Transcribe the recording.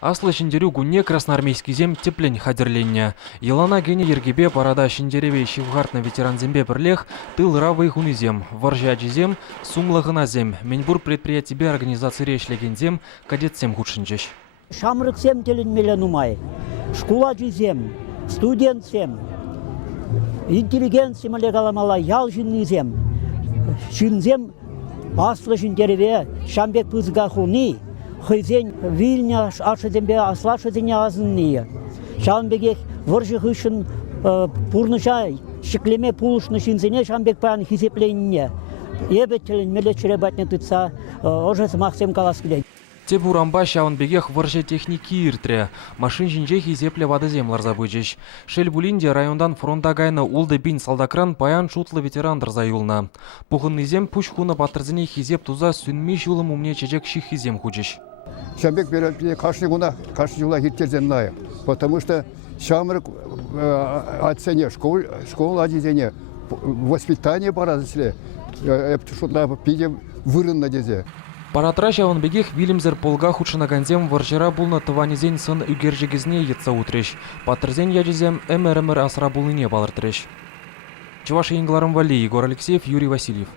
Аслы шиндерю гунне красноармейский зем теплень хадерленне. Елана гене ергебе парада шиндереве шивгартна ветеран зембе бірлех тыл равый хунизем, варжаджи зем, сумлығына зем, менбур предприятие организации решлеген зем, кадет зем худшинчеш. Шамрык зем телен мелен умай, школаджи зем, студент зем, интеллигент зем легаламала ялжинный зем, шинзем аслы шиндереве шамбек пызга хуни, Хызен Вильня ашедембе аслашедене азынные. Шамбегех воржих үшін пурнышай шеклеме пулышны шинзене шамбек паян хизепленне. Ебетелен мелечеребатне тытса ожес махсем каласкілен. Те бурамба шаунбегех ворже техники иртре. Машин жинже хизепле вады землар забыджеш. Шел булинде райондан фронта гайна улды бин салдакран паян шутлы ветерандыр заюлна. Пухынны зем пуш хуна батырзене хизеп туза сүнми жулым умне чечек ших хизем худжеш. Шамбек берет каждый жула хиттерзенная, потому что шамрык оцене школа одизене воспитание поразили, что-то пидем вырын на дезе. Паратра шаунбегех Вильямзер полга худшынаганзем варжера булна тыванезен сын үгержегізне етса утреш. Патрзен ядезем эмер асра булыне балыртреш. Чуваши Ингларом Вали, Егор Алексеев, Юрий Васильев.